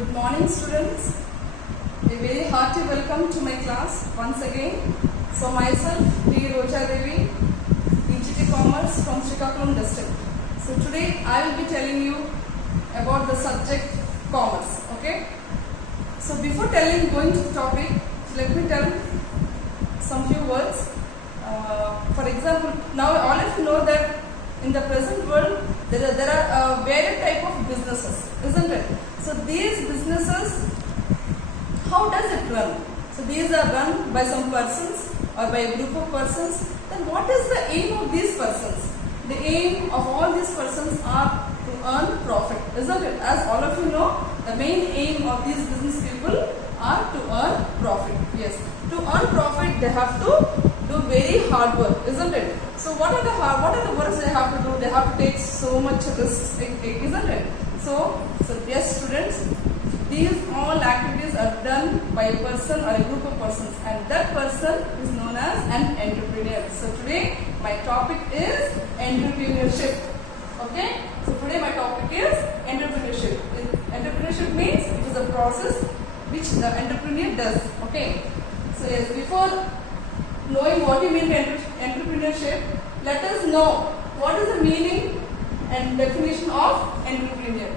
Good morning, students. A very hearty welcome to my class once again. So myself, P. Roja Devi, EGT Commerce from Srikakulam district. So today I will be telling you about the subject commerce. Okay. So before going to the topic, let me tell some few words. For example, now all of you know that in the present world there are various type of businesses, isn't it? So these businesses, how does it run? So these are run by some persons or by a group of persons. Then what is the aim of these persons? The aim of all these persons are to earn profit, isn't it? As all of you know, the main aim of these business people are to earn profit. Yes, to earn profit they have to do very hard work, isn't it? So what are the works they have to do? They have to take so much risks, isn't it? So yes, students, these all activities are done by a person or a group of persons, and that person is known as an entrepreneur. So today my topic is entrepreneurship. Okay? So today my topic is entrepreneurship. Entrepreneurship means it is a process which the entrepreneur does. Okay? So yes, before knowing what you mean by entrepreneurship, let us know what is the meaning and definition of entrepreneur.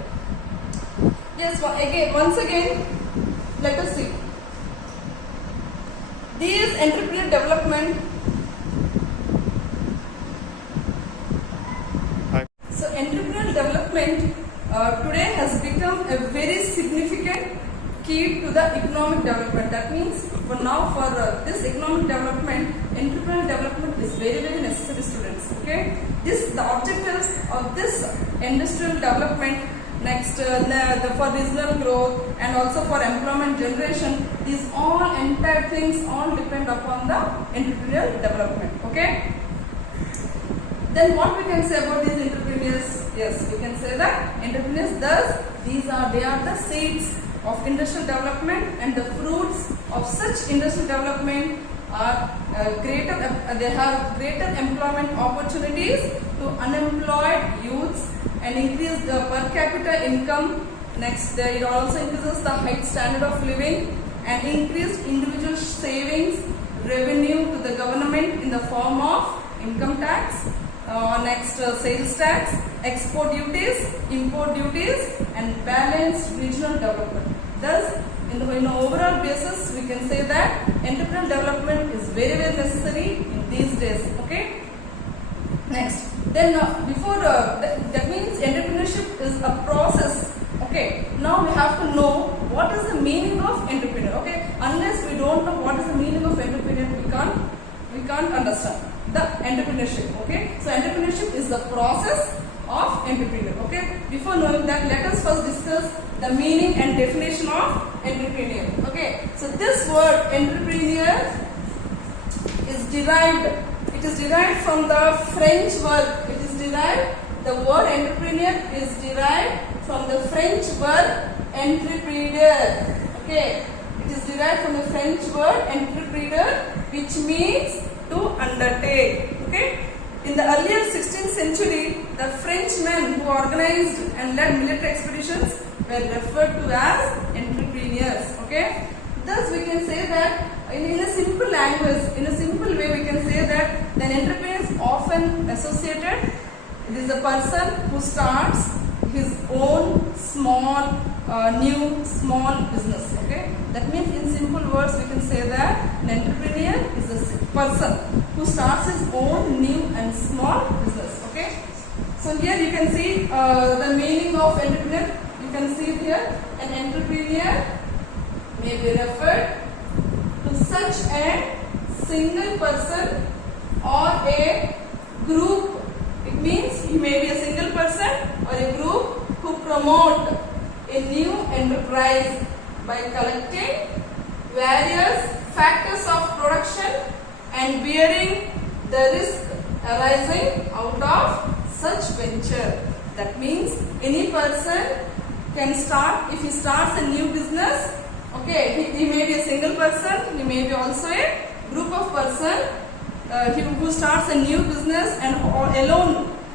Yes, once again, let us see. These entrepreneur development. So entrepreneurial development today has become a very significant key to the economic development. That means for this economic development, entrepreneurial development is very necessary, students. Okay, the objectives of this industrial development, next for regional growth and also for employment generation, these all entire things all depend upon the entrepreneurial development. Okay. Then what we can say about these entrepreneurs? Yes, we can say that entrepreneurs, they are the seeds of industrial development, and the fruits of such industrial development are they have greater employment opportunities to unemployed youths and increase the per capita income. Next, it also increases the high standard of living and increased individual savings, revenue to the government in the form of income tax, sales tax, export duties, import duties, and balanced regional development. Thus, in overall basis, we can say that entrepreneurial development is very necessary in these days. Okay. Next, then that means entrepreneurship is a process. Okay. Now we have to know what is the meaning of entrepreneur. Okay. Unless we don't know what is the meaning of entrepreneur, we can't understand the entrepreneurship. Okay. So entrepreneurship is the process of entrepreneur. Okay. Before knowing that, let us first discuss the meaning and definition of entrepreneur. Okay. So this word entrepreneur is derived. It is derived from the French word. The word entrepreneur is derived from the French word entrepreneur. Okay. It is derived from the French word entrepreneur, which means to undertake. Okay. In the earlier 16th century, the Frenchmen who organized and led military expeditions were referred to as entrepreneurs. Okay. Thus, we can say that in a simple language, in a simple way, we can say that an entrepreneur is often associated. It is a person who starts his own small business. Okay. That means in simple words, we can say that an entrepreneur is a person who starts his own new and small business. Okay. So here you can see the meaning of entrepreneur. You can see here, an entrepreneur may be referred to such a single person or a group. It means he may be a single person or a group who promote a new enterprise by collecting various factors of production and bearing the risk arising out of such venture. That means any person can start, if he starts a new business, okay, he may be a single person, he may be also a group of person who starts a new business and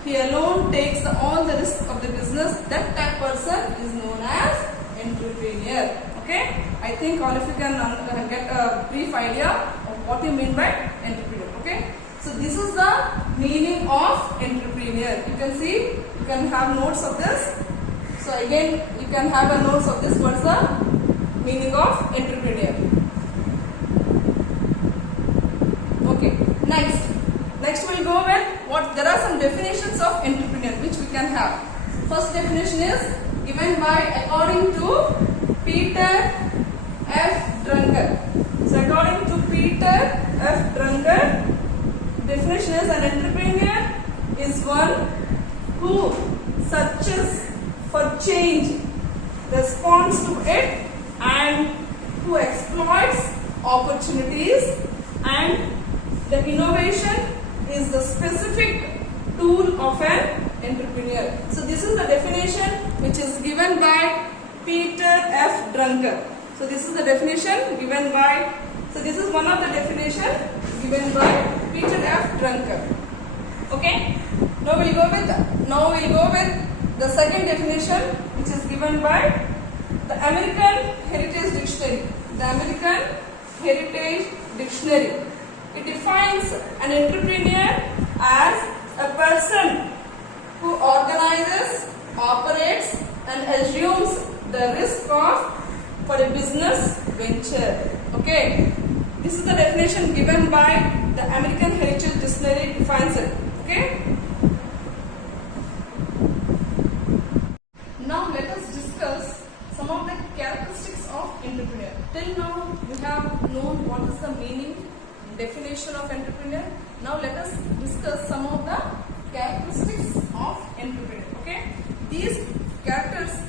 he alone takes all the risk of the business. That person is known as entrepreneur. Okay, I think all of you can get a brief idea of what you mean by entrepreneur. Okay, so this is the meaning of entrepreneur. You can see, you can have notes of this. So again, you can have a notes of this. What's the meaning of entrepreneur? Okay, next we'll go with what there are some definitions of entrepreneur which we can have. First definition is given by according to Peter F. Drucker. So according to Peter F. Drucker, definition is an entrepreneur is one who searches for change, responds to it, and who exploits opportunities, and the innovation is the specific tool of an entrepreneur. So this is the definition which is given by Peter F. Drucker. So this is the definition given by, so this is one of the definition given by Peter F. Drucker. Okay. Now we'll go with the second definition which is given by the American Heritage Dictionary. The American Heritage Dictionary. It defines an entrepreneur as a person who organizes, operates, and assumes the risk for a business venture. Okay, this is the definition given by the American Heritage Dictionary defines it. Okay. Now let us discuss some of the characteristics of entrepreneur. Till now we have known what is the meaning, definition of entrepreneur. Now let us discuss some of the characteristics of entrepreneur. Okay, these characteristics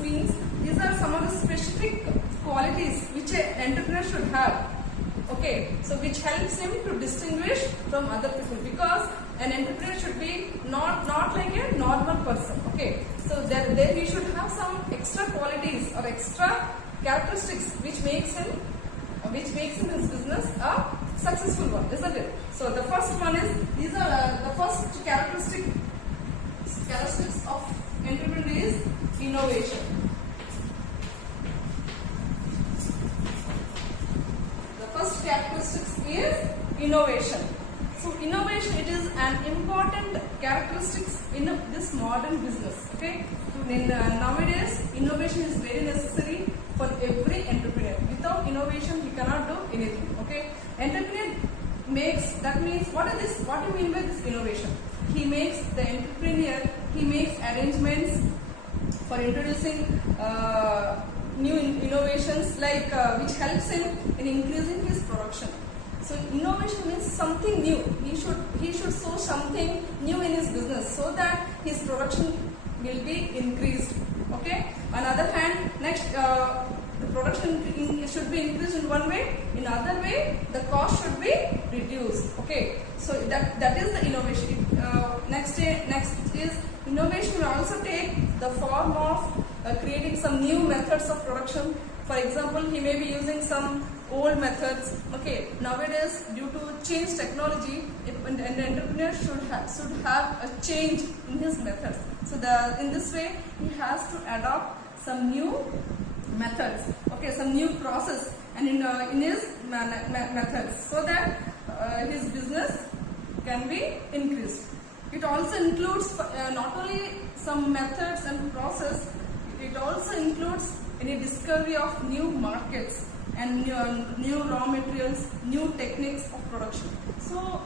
means these are some of the specific qualities which an entrepreneur should have. Okay, so which helps him to distinguish from other people, because an entrepreneur should be not like a normal person. Okay, so there he should have some extra qualities or extra characteristics which makes him his business a successful one, isn't it? So the first one is, these are the first characteristics of entrepreneur is innovation. The first characteristics is innovation. So innovation, it is an important characteristics in this modern business. Okay, nowadays innovation is very necessary for every entrepreneur. Without innovation, he cannot do anything. Okay, entrepreneur makes, that means what is this? What do you mean by this innovation? He makes arrangements for introducing new innovations, like which helps him in increasing his production. So innovation means something new. He should show something new in his business so that his production will be increased. Okay. On the other hand, next the production should be increased in one way. In other way, the cost should be reduced. Okay. So that is the innovation. Next is innovation will also take the form of creating some new methods of production. For example, he may be using some old methods. Okay, nowadays due to change technology, an entrepreneur should have a change in his methods. So in this way, he has to adopt some new methods. Okay, some new process and in his methods, so that his business can be increased. It also includes not only some methods and process. It also includes any discovery of new markets and new raw materials, new techniques of production. So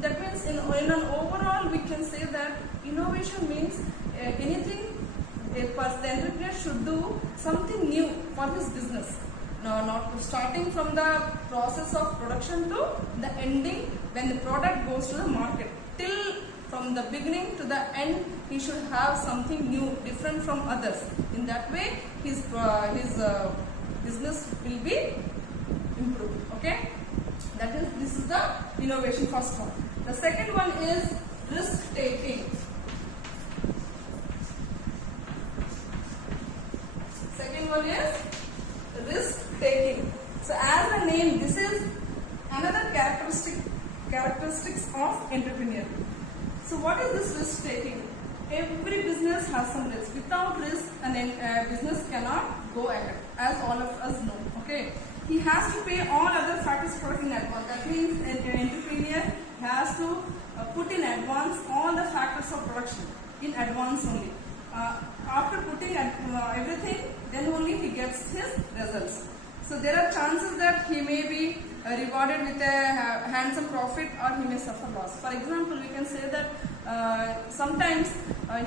that means in an overall we can say that innovation means anything the entrepreneur should do something new for his business. Now, not starting from the process of production to the ending when the product goes to the market. Till from the beginning to the end, he should have something new, different from others. In that way, his business will be improved. Okay, this is the innovation, first one. The second one is risk taking. Second one is risk taking. So as a name, this is another characteristics of entrepreneur. So what is this risk taking? every business has some risk. Without risk, a business cannot go ahead, as all of us know. Okay, he has to pay all other factors for in advance. That means an entrepreneur has to put in advance all the factors of production in advance only. After putting everything, then only he gets his results. So there are chances that he may be rewarded with a handsome profit, or he may suffer loss. For example, we can say that sometimes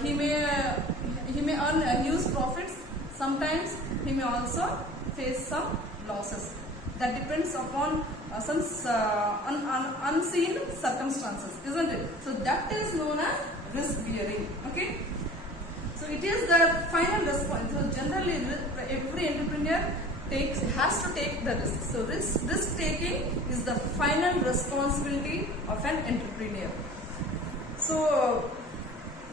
he may earn huge profits. Sometimes he may also face some losses. That depends upon some unseen circumstances, isn't it? So that is known as risk bearing. Okay. So it is the final response. So generally, every entrepreneur has to take the risk. So risk taking is the final responsibility of an entrepreneur. So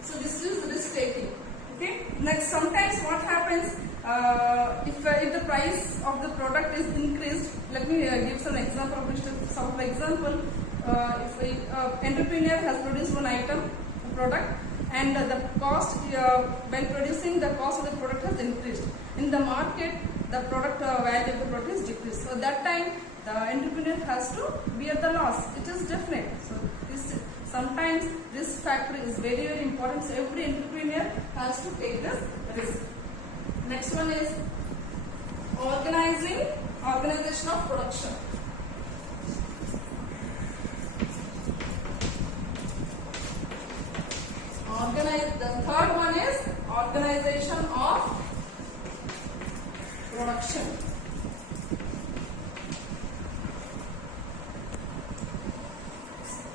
this is risk taking. Okay. Next, sometimes what happens if the price of the product is increased. Let me give some example of this. Some example, if an entrepreneur has produced one item, a product, and the cost when producing, the cost of the product has increased. In the market, the product value of the product is decreased. So that time, the entrepreneur has to bear the loss. It is definite. So sometimes risk factor is very, very important. So every entrepreneur has to take this risk. Next one is organization of production. The third one is organization of production.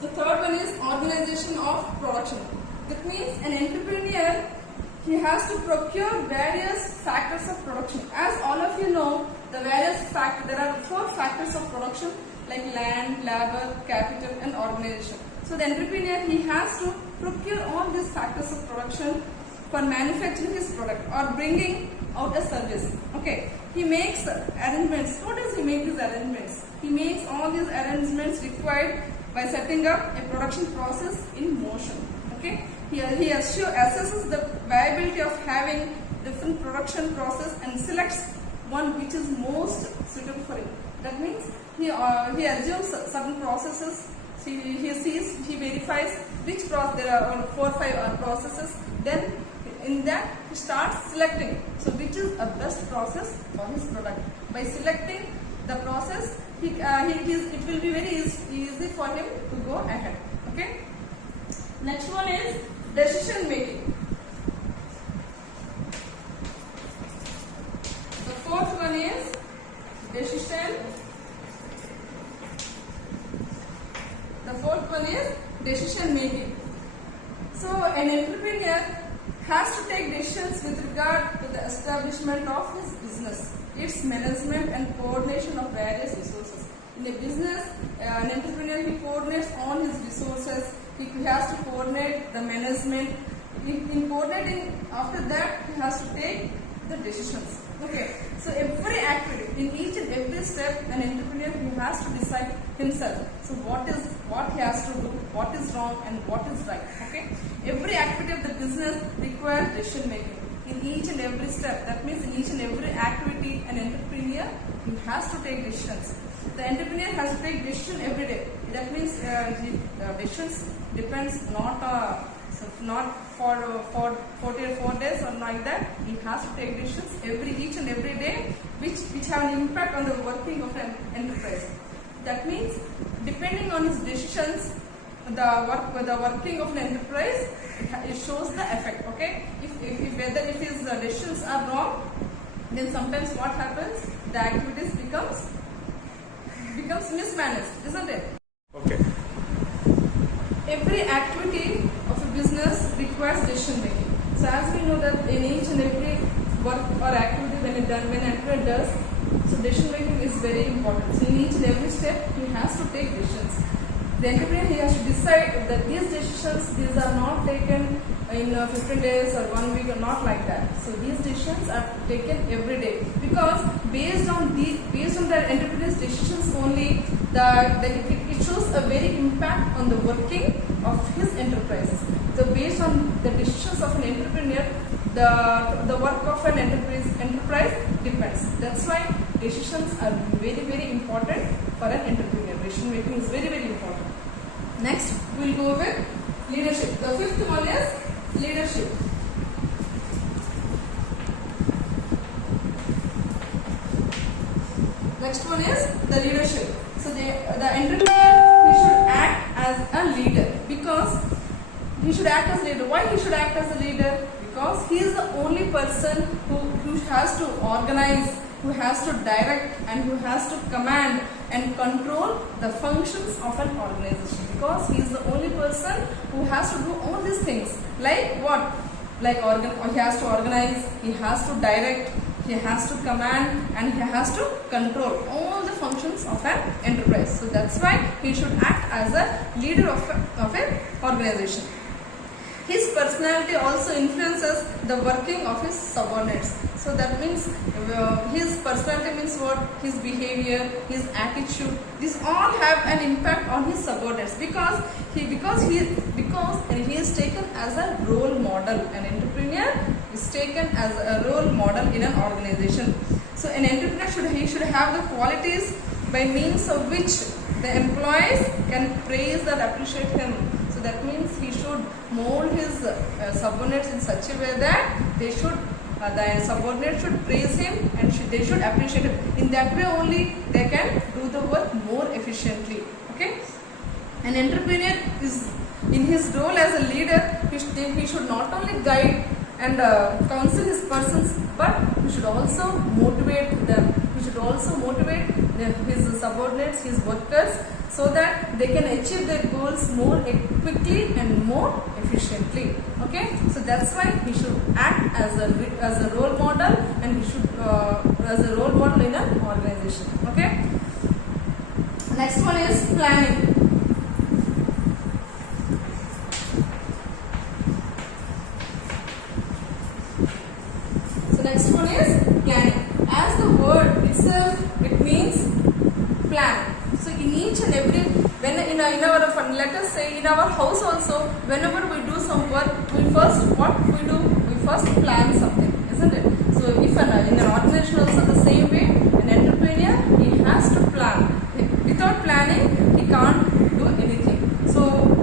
The third one is organization of production. That means an entrepreneur, he has to procure various factors of production. As all of you know, there are 4 factors of production, like land, labor, capital, and organization. So the entrepreneur, he has to procure all these factors of production for manufacturing his product or bringing out a service. Okay, he makes arrangements. How does he make these arrangements? He makes all these arrangements required by setting up a production process in motion. Okay, he assesses the viability of having different production process and selects one which is most suitable for him. That means he assumes certain processes. He verifies which process. There are 4 or 5 processes. Then in that he starts selecting. So which is a best process for his product. By selecting the process, it will be very easy for him to go ahead. Okay. Next one is decision making. The fourth one is decision making. So an entrepreneur has to take decisions with regard to the establishment of his business, its management and coordination of various resources. In a business, an entrepreneur, he coordinates all his resources. He has to coordinate the management. In coordinating, after that, he has to take the decisions. Okay, so every activity, in each and every step, an entrepreneur, he has to decide himself. So what he has to do, what is wrong and what is right. Okay, every activity of the business requires decision making. In each and every step, that means in each and every activity, an entrepreneur, he has to take decisions. The entrepreneur has to take decision every day. That means decisions depends not for 4 days or like that. He has to take decisions each and every day, which have an impact on the working of an enterprise. That means depending on his decisions, the working of an enterprise, it shows the effect. Okay, if his decisions are wrong, then sometimes what happens? The activities becomes mismanaged, isn't it? Okay. Every activity of a business requires decision making. So as we know that in each and every work or activity when an entrepreneur does, so decision making is very important. So in each and every step, he has to take decisions. The entrepreneur, he has to decide that these decisions, are not taken in 15 days or 1 week or not like that. So these decisions are taken every day, because based on the entrepreneur's decisions only, it shows a very impact on the working of his enterprise. So based on the decisions of an entrepreneur, the work of an enterprise depends. That's why decisions are very important for an entrepreneur. Decision making is very important. Next, we'll go with leadership. The fifth one is leadership. Next one is the leadership. So the entrepreneur, he should act as a leader, because he should act as a leader. Why he should act as a leader? Because he is the only person who has to organize, who has to direct, and who has to command and control the functions of an organization. Because he is the only person who has to do all these things. Like what? Like he has to organize, he has to direct, he has to command, and he has to control all the functions of an enterprise. So that's why he should act as a leader of an organization. His personality also influences the working of his subordinates. So that means his personality means what? His behavior, his attitude. These all have an impact on his subordinates, because he is taken as a role model. An entrepreneur is taken as a role model in an organization. So an entrepreneur should have the qualities by means of which the employees can praise and appreciate him. So that means he should mold his subordinates in such a way that the subordinates should praise him and they should appreciate him. In that way only they can do the work more efficiently. Okay. An entrepreneur is, in his role as a leader, he should not only guide and counsel his persons, but he should also motivate them. He should also motivate his subordinates, his workers, so that they can achieve their goals more quickly and more efficiently. Okay, so that's why he should act as a role model, and he should as a role model in an organization. Okay. Next one is planning. So next one is planning. As the word itself, it means plan. So in each and every, in our, let us say in our house also, whenever we do some work, we first plan something, isn't it? So if in an organization also the same way, an entrepreneur, he has to plan. Without planning, he can't do anything. So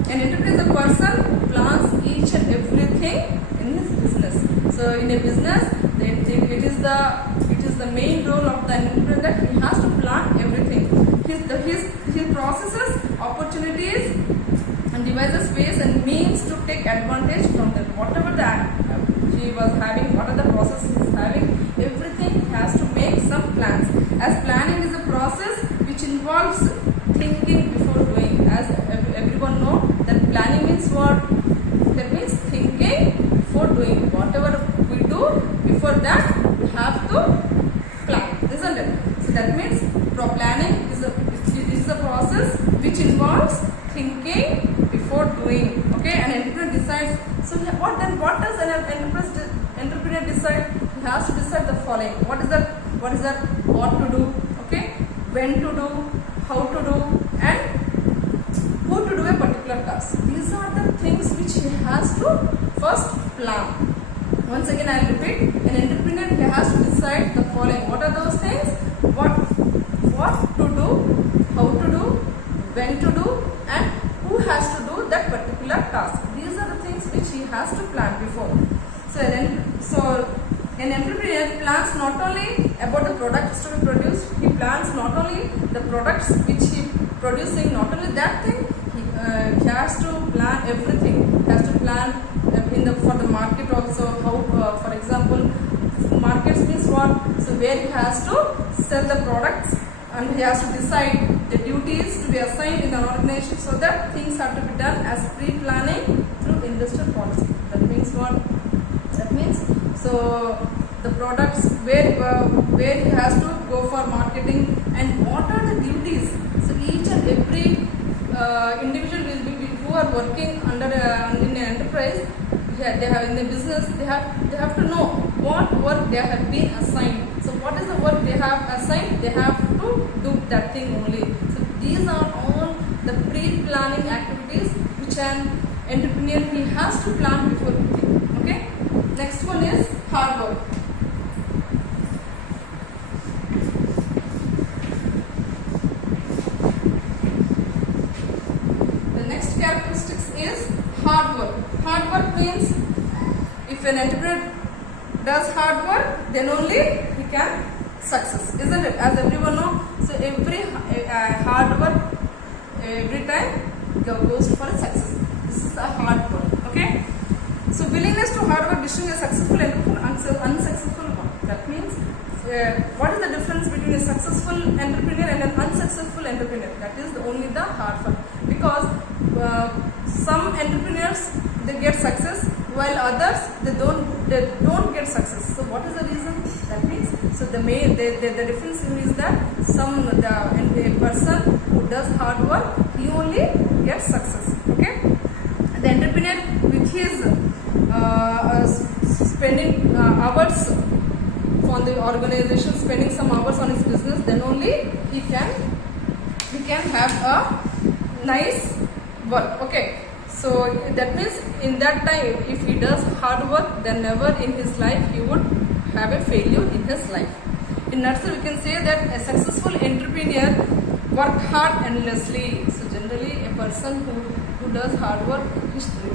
an entrepreneur is a person who plans each and everything in his business. So in a business, it is the main role of the entrepreneur that he has to plan everything. His processes, opportunities, and devices, ways and means to take advantage from them. Whatever he was having, whatever the process he is having, everything has to make some plans. As planning is a process which involves thinking before doing. As everyone know that planning means what? That means thinking before doing. Whatever we do, before that we have to plan, isn't it? So that means planning is a process which involves thinking before doing. Okay, an entrepreneur decides. So what does an entrepreneur decide? He has to decide the following. What is that? What to do? Okay, when to do, how to do, and who to do a particular task. These are the things which he has to first plan. Once again I will repeat, an entrepreneur, he has to decide the following. What are those things? What to do, how to do, when to do, and who has to do that particular task. These are the things which he has to plan before. So an entrepreneur plans not only about the products to be produced, he plans not only the products which he producing, not only that thing, he has to plan everything. He has to plan for the market also. How, for example, markets means what? So where he has to sell the products, and he has to decide the duties to be assigned in an organization, so that things have to be done as pre-planning through industrial policy. That means what? That means so the products where he has to go for marketing, and what are the duties. So each and every individual who are working under in an enterprise, they have in the business, they have to know what work they have been assigned. So what is the work they have assigned? They have to do that thing only. So these are all the pre-planning activities which which an entrepreneur he has to plan before he think. Okay. Next one is hard work. The next characteristics is hard work. Hard work means if an entrepreneur does hard work, then only he can success, isn't it? As everyone know, so every hard work every time goes for a success. This is a hard work. Okay. So willingness to hard work distinguishes a successful and unsuccessful one. That means what is the difference between a successful entrepreneur and an unsuccessful entrepreneur? That is only the hard work. Because some entrepreneurs they get success, while others they don't get success. So what is the reason? That means so the difference is that a person who does hard work he only gets success. Okay. The entrepreneur with his spending hours on the organization, spending some hours on his business, then only he can have a nice work. Okay. So that means in that time, if he does hard work, then never in his life he would have a failure in his life. In nutshell, we can say that a successful entrepreneur work hard endlessly. So generally, a person who does hard work,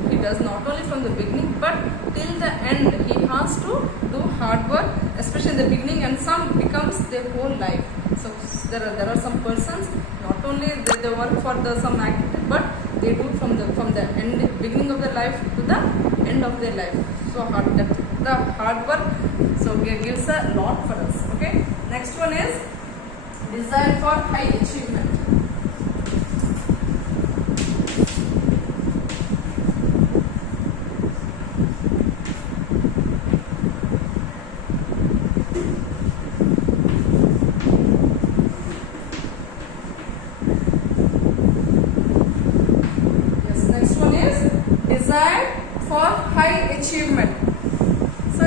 he does not only from the beginning, but till the end, he has to do hard work, especially in the beginning, and some becomes their whole life. So there are some persons not only they work for some activity, but they do from the end, beginning of their life to the end of their life. So the hard work gives a lot for us. Okay. Next one is desire for high achievement. Desire for high achievement. So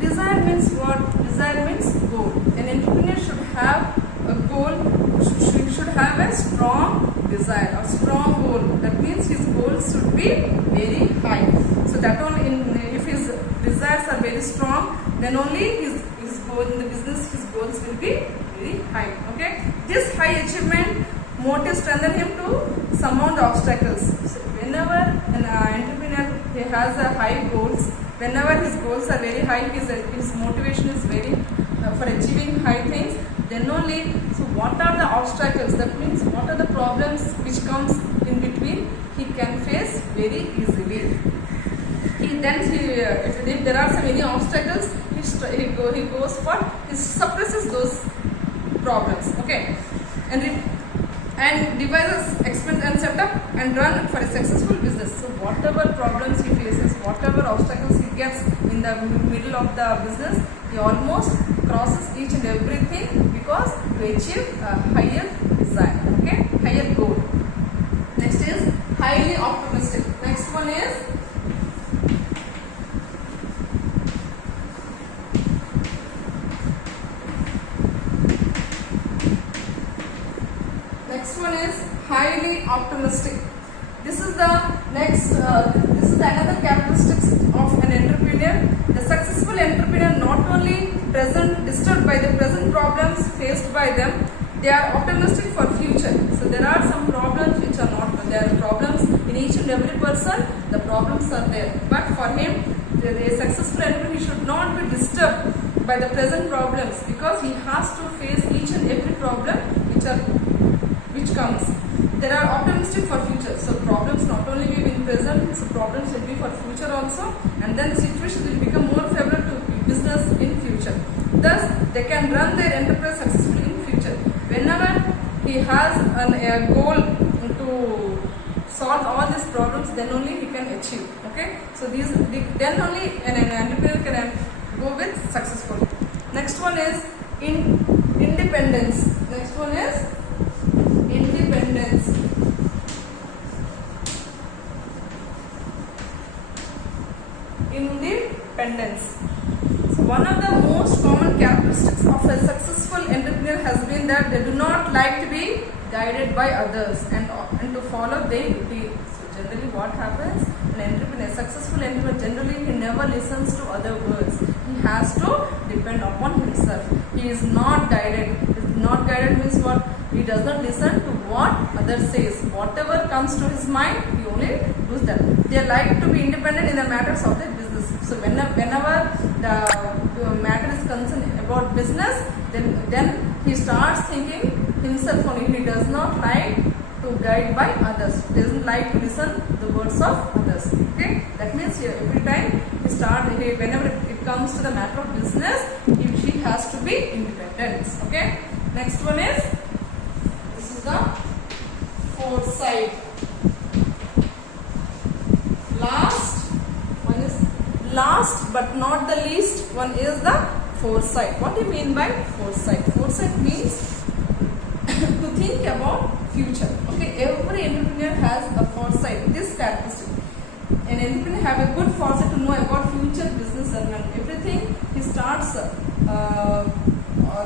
desire means what? Desire means goal. An entrepreneur should have a goal, should have a strong desire or strong goal. That means his goals should be very high. So that only if his desires are very strong, then only his goal in the business, his goals will be very high. Okay. This high achievement motives strengthen him to surmount the obstacles. So whenever an entrepreneur he has a high goals, whenever his goals are very high, his motivation is very for achieving high things, then only, so what are the obstacles? That means what are the problems which comes in between, he can face very easily. If there are some any obstacles, he goes for, he suppresses those problems. Okay. And devises, expense and setup and run for a successful business. So whatever problems he faces, whatever obstacles he gets in the middle of the business, he almost crosses each and everything because to achieve a higher desire, okay, higher goal. Next is highly optimistic. Next one is highly optimistic. This is the next. This is another characteristics of an entrepreneur. The successful entrepreneur not only disturbed by the present problems faced by them, they are optimistic for future. So there are some problems which are not. There are problems in each and every person. The problems are there, but for him, the successful entrepreneur he should not be disturbed by the present problems because he has to face each and every problem which comes. They are optimistic for future. So problems not only will be in present, so problems will be for future also, and then the situation will become more favorable to business in future. Thus, they can run their enterprise successfully in future. Whenever he has a goal to solve all these problems, then only he can achieve. Okay, so then only an entrepreneur can go with successful. Next one is independence. Next one is independence. Independence. So one of the most common characteristics of a successful entrepreneur has been that they do not like to be guided by others and to follow their routine. So generally what happens, an entrepreneur, successful entrepreneur, generally he never listens to other words. He has to depend upon himself. He is not guided. Not guided means what? He does not listen to what others says. Whatever comes to his mind, he only does that. They like to be independent in the matters of their business. So whenever the matter is concerned about business, then he starts thinking himself only. He does not like to guide by others. He doesn't like to listen the words of others. Okay, that means every time whenever it comes to the matter of business, she has to be independent. Okay, next one is, this is the foresight. Last but not the least one is the foresight. What do you mean by foresight? Foresight means to think about future. Okay, every entrepreneur has a foresight. This characteristic. An entrepreneur have a good foresight to know about future business and everything. He starts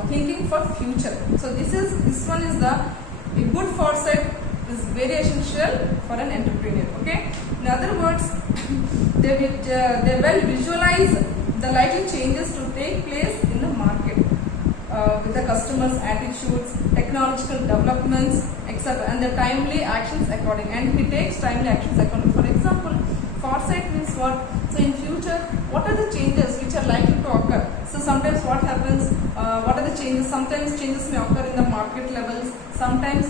thinking for future. So this one is a good foresight is very essential for an entrepreneur. Okay. In other words, they will visualize the likely changes to take place in the market with the customers' attitudes, technological developments, etc., and the timely actions according. And he takes timely actions according. For example, foresight means what? So in future, what are the changes which are likely to occur? So sometimes what happens? What are the changes? Sometimes changes may occur in the market levels. Sometimes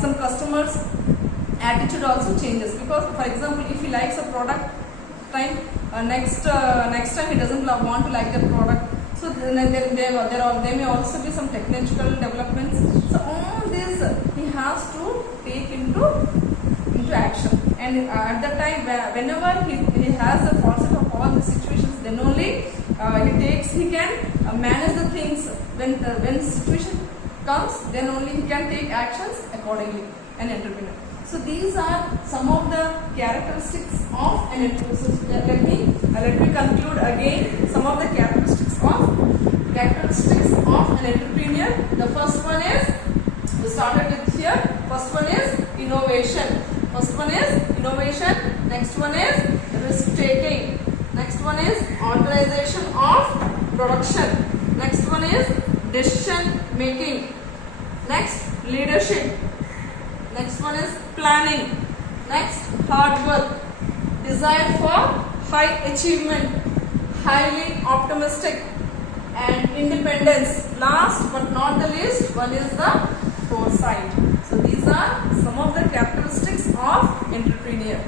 some customers' attitude also changes, because for example, if he likes a product, next time he doesn't want to like the product. So there may also be some technical developments. So all this he has to take into action. And at the time, whenever he has a foresight of all the situations, then only he can manage the things. When situation comes, then only he can take actions accordingly. An entrepreneur. So these are some of the characteristics of an entrepreneur. So let me conclude again some of the characteristics of an entrepreneur. The first one is, we started with here. First one is innovation. Next one is risk taking. Next one is organization of production. Next one is decision making. Next, leadership. Next one is planning. Next, hard work. Desire for high achievement. Highly optimistic. And independence. Last but not the least, one is the foresight. So these are some of the characteristics of entrepreneur.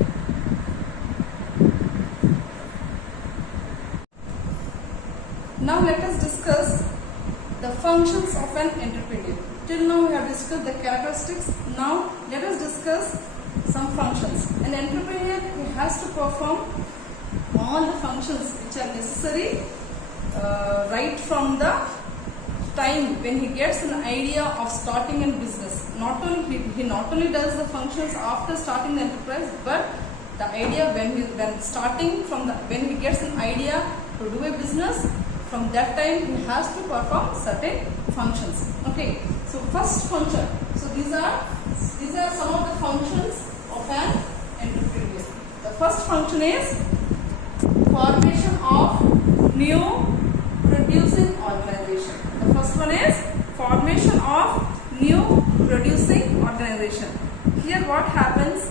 Now let us discuss the functions of an entrepreneur. Till now we have discussed the characteristics. Now let us discuss some functions. An entrepreneur, he has to perform all the functions which are necessary right from the time when he gets an idea of starting a business. He not only does the functions after starting the enterprise, but the idea when he gets an idea to do a business, from that time he has to perform certain functions. Okay. So first function. So these are some of the functions of an entrepreneur. The first function is formation of new producing organization. The first one is formation of new producing organization. Here what happens?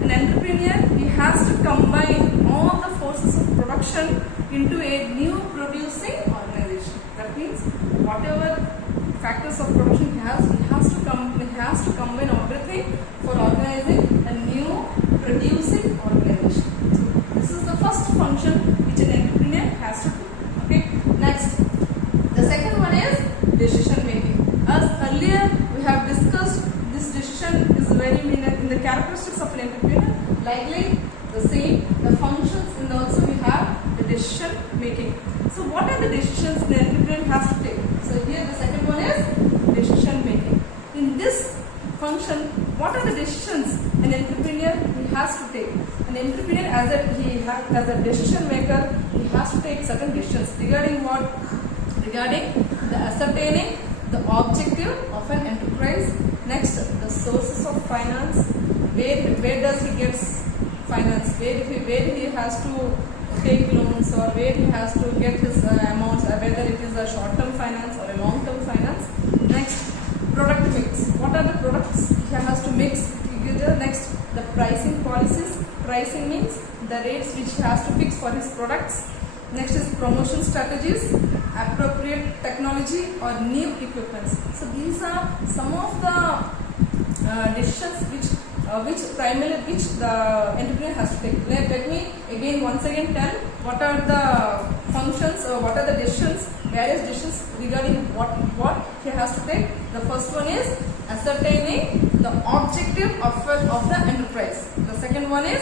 An entrepreneur, he has to combine all the forces of production into a new producing organization. That means whatever factors of production he has to combine everything for organizing a new producing organization. So this is the first function which an entrepreneur has to do. Okay. Next, the second one is decision making. As earlier we have discussed, this decision is very in the characteristics of an entrepreneur. Likely the same, the functions, and also we have the decision making. So what are the decisions the entrepreneur has to take? So here the second one is decision making. In this function, what are the decisions an entrepreneur he has to take? An entrepreneur as a decision maker, he has to take certain decisions regarding what? Regarding the ascertaining the objective of an enterprise. Next, the sources of finance. Where does he get finance? Where he has to take loans, or where he has to get his amounts, whether it is a short-term finance or a long-term finance. Next, product mix. What are the products he has to mix together? Next, the pricing policies. Pricing means the rates which he has to fix for his products. Next is promotion strategies, appropriate technology or new equipments. So these are some of the decisions which the entrepreneur has to take. Let me again once again tell what are the functions or what are the decisions, various decisions regarding what he has to take. The first one is ascertaining the objective of the enterprise. The second one is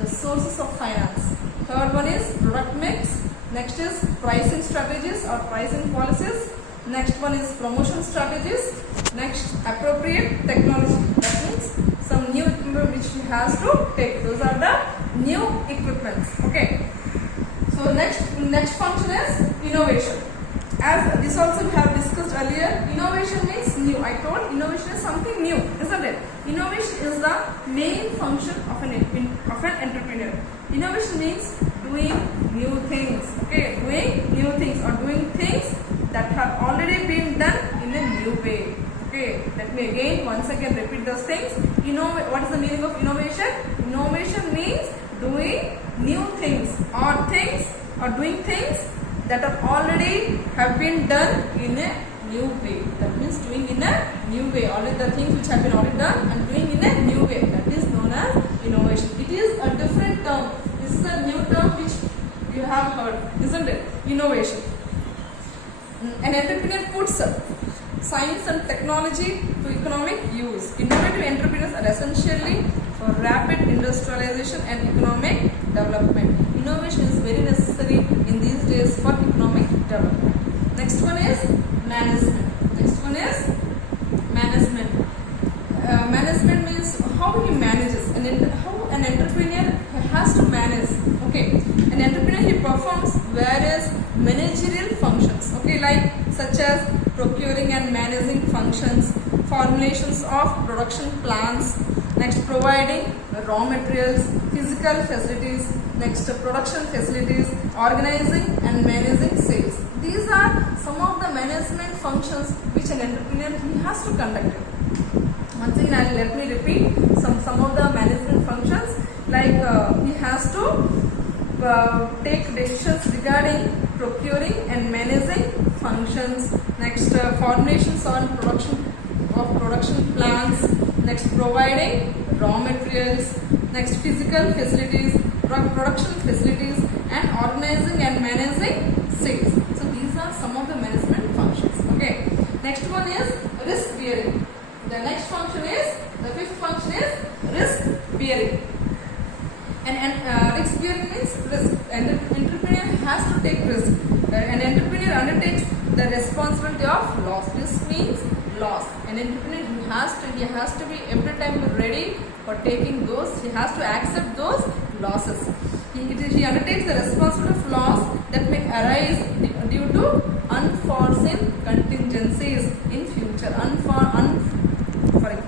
the sources of finance. Third one is product mix. Next is pricing strategies or pricing policies. Next one is promotion strategies. Next, appropriate technology. That means some new equipment which he has to take. Those are the new equipments. Okay. So next function is innovation. As this also we have discussed earlier, innovation means new. I told innovation is something new, isn't it? Innovation is the main function of an entrepreneur. Innovation means doing new things. Okay, doing new things or doing things that have already been done in a new way. Okay, let me again once again repeat those things. What is the meaning of innovation? Innovation means doing new things or doing things that are already have been done in a new way. That means doing in a new way. Already the things which have been already done and doing in a new way. That is known as innovation. It is a different term. This is a new term which you have heard, isn't it? Innovation. An entrepreneur puts science and technology to economic use. Innovative entrepreneurs are essentially for rapid industrialization and economic development. Innovation is very necessary in these days for economic development. Next one is management. Next one is management. Management means how he manages and how an entrepreneur has to manage. Okay, an entrepreneur, he performs various managerial functions. Okay, like such as procuring and managing functions, formulations of production plans, next providing raw materials, physical facilities, next production facilities, organizing and managing sales. These are some of the management functions which an entrepreneur he has to conduct. Once again, let me repeat some of the management functions, like he has to take decisions regarding procuring and managing functions, next formulations on production plans, next providing raw materials, next physical facilities, production facilities, and organizing and managing sales. So these are some of the management functions. Okay. Next one is risk bearing. The next function is, the fifth function is risk bearing. And risk bearing means risk. An entrepreneur has to take risk. An entrepreneur undertakes the responsibility of loss. This means loss. An entrepreneur he has to be every time ready for taking those. He has to accept those losses. He undertakes the responsibility of loss that may arise due to unforeseen contingencies in future.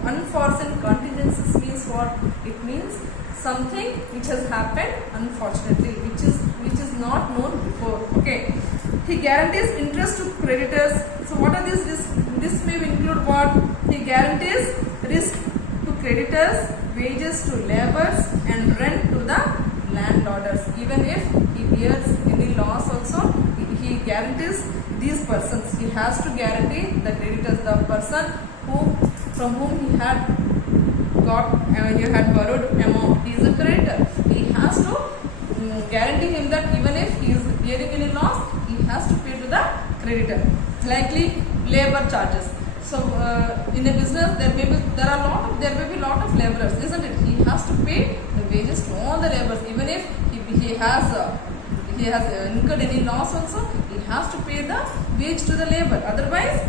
Unforeseen contingencies means what? It means something which has happened unfortunately, which is not known before. Okay. He guarantees interest to creditors. So what are these risks? This may include what? He guarantees risk to creditors, wages to laborers, and rent to the landlords. Even if he bears any loss also, he guarantees these persons. He has to guarantee the creditors, the person from whom he had borrowed amount. He is a creditor. He has to guarantee him that even if he is bearing any loss, he has to pay to the creditor. Likely labor charges. So in a business there may be lot of laborers, isn't it? He has to pay the wages to all the laborers. Even if he has incurred any loss also, he has to pay the wage to the labor. Otherwise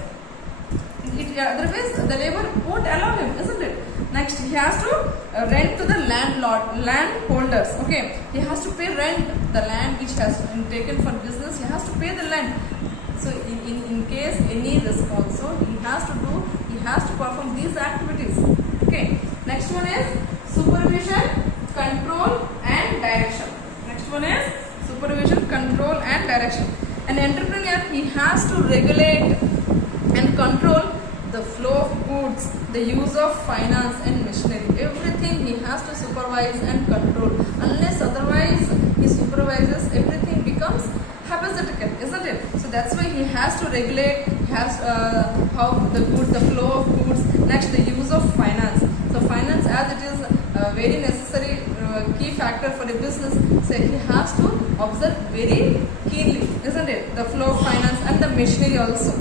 the labor won't allow him, isn't it? Next, he has to rent to the landholders. Okay, he has to pay rent, the land which has been taken for business. He has to pay the land. So in case any risk also, he has to perform these activities. Okay. Next one is supervision, control and direction. Next one is supervision, control and direction. An entrepreneur, he has to regulate and control the flow of goods, the use of finance and machinery. Everything he has to supervise and control. Unless otherwise he supervises, everything becomes hypothetical, isn't it? So that's why he has to regulate, he has how the goods, the flow of goods. Next, the use of finance. So finance, as it is a very necessary key factor for a business, so he has to observe very keenly, isn't it? The flow of finance and the machinery also.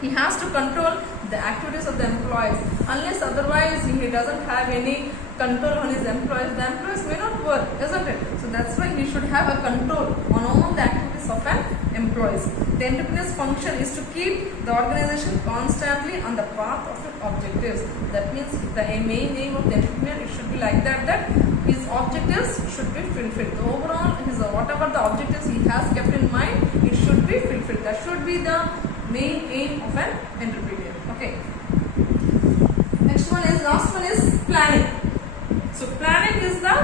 He has to control the activities of the employees. Unless otherwise he doesn't have any control on his employees, the employees may not work, isn't it? So that's why he should have a control on all the activities of an employees. The entrepreneur's function is to keep the organization constantly on the path of its objectives. That means the main aim of the entrepreneur, it should be like that his objectives should be fulfilled. The overall, whatever the objectives he has kept in mind, it should be fulfilled. That should be the main aim of an entrepreneur. Okay. Last one is planning. So planning is the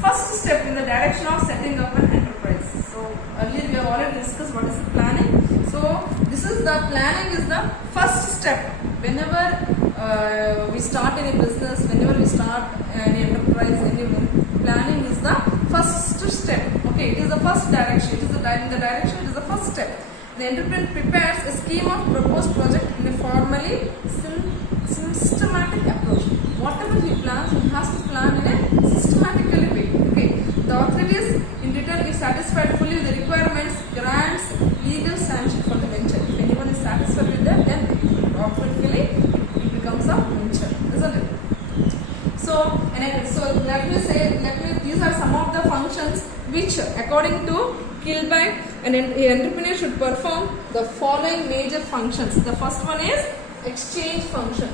first step in the direction of setting up an enterprise. So earlier we have already discussed what is planning. So this is the planning is the first step. Whenever we start any business, whenever we start any enterprise, planning is the first step. Okay, it is the first direction. It is in the direction. It is the first step. The entrepreneur prepares a scheme of proposed project in a formally systematic approach. Whatever he plans, he has to plan in a systematically way. Okay. The authorities in return, if satisfied fully with the requirements, grants legal sanction for the venture. If anyone is satisfied with that, then automatically it becomes a venture, isn't it? So these are some of the functions which, according to Kilby, an entrepreneur should perform the following major functions. The first one is exchange function.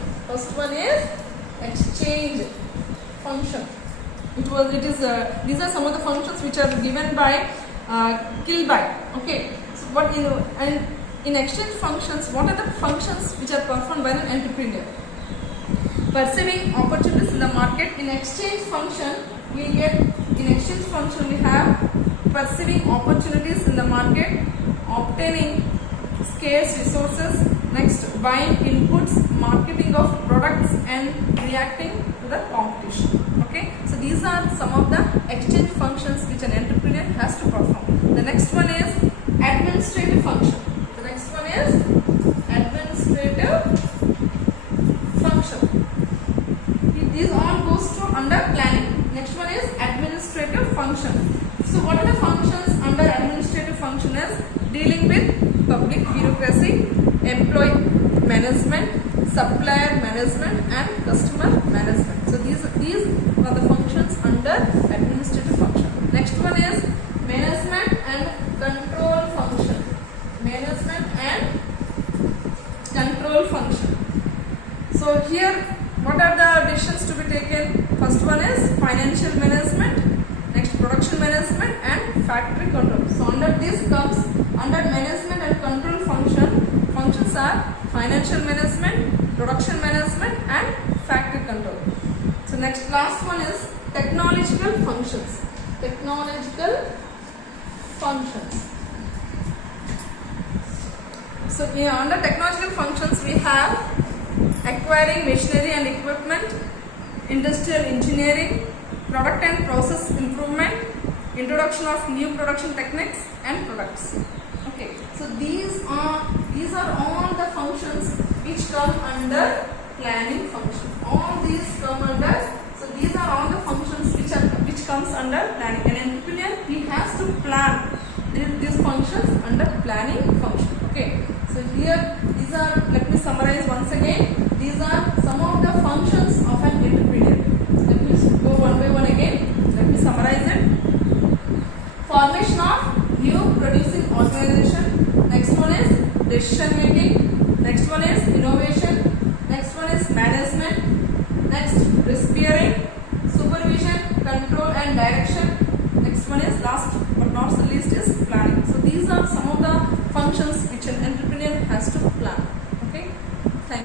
These are some of the functions which are given by Kilby. Okay. So and in exchange functions, what are the functions which are performed by an entrepreneur? Perceiving opportunities in the market. In exchange function, we have perceiving opportunities in the market, obtaining scarce resources, next buying inputs, marketing of products and reacting to the competition. Okay, so these are some of the exchange functions which an entrepreneur has to perform. The next one is administrative function. These all goes to under planning. Next one is administrative function. So what are the functions under administrative function? Is dealing with public bureaucracy, employee management, supplier management and customer management. So these are the functions under administrative function. Next one is management and control function. So here, what are the decisions to be taken? First one is financial management, next production management and factory control. So under this comes under management and control functions are financial management, production management and factory control. So last one is technological functions. So here under technological functions we have acquiring machinery and equipment, industrial engineering, product and process improvement, introduction of new production techniques and products. Okay, so these are all the functions which come under planning function. All these come under. So these are all the functions which comes under planning. An entrepreneur, he has to plan these functions under planning function. Okay, so here these are. Let me summarize once again. These are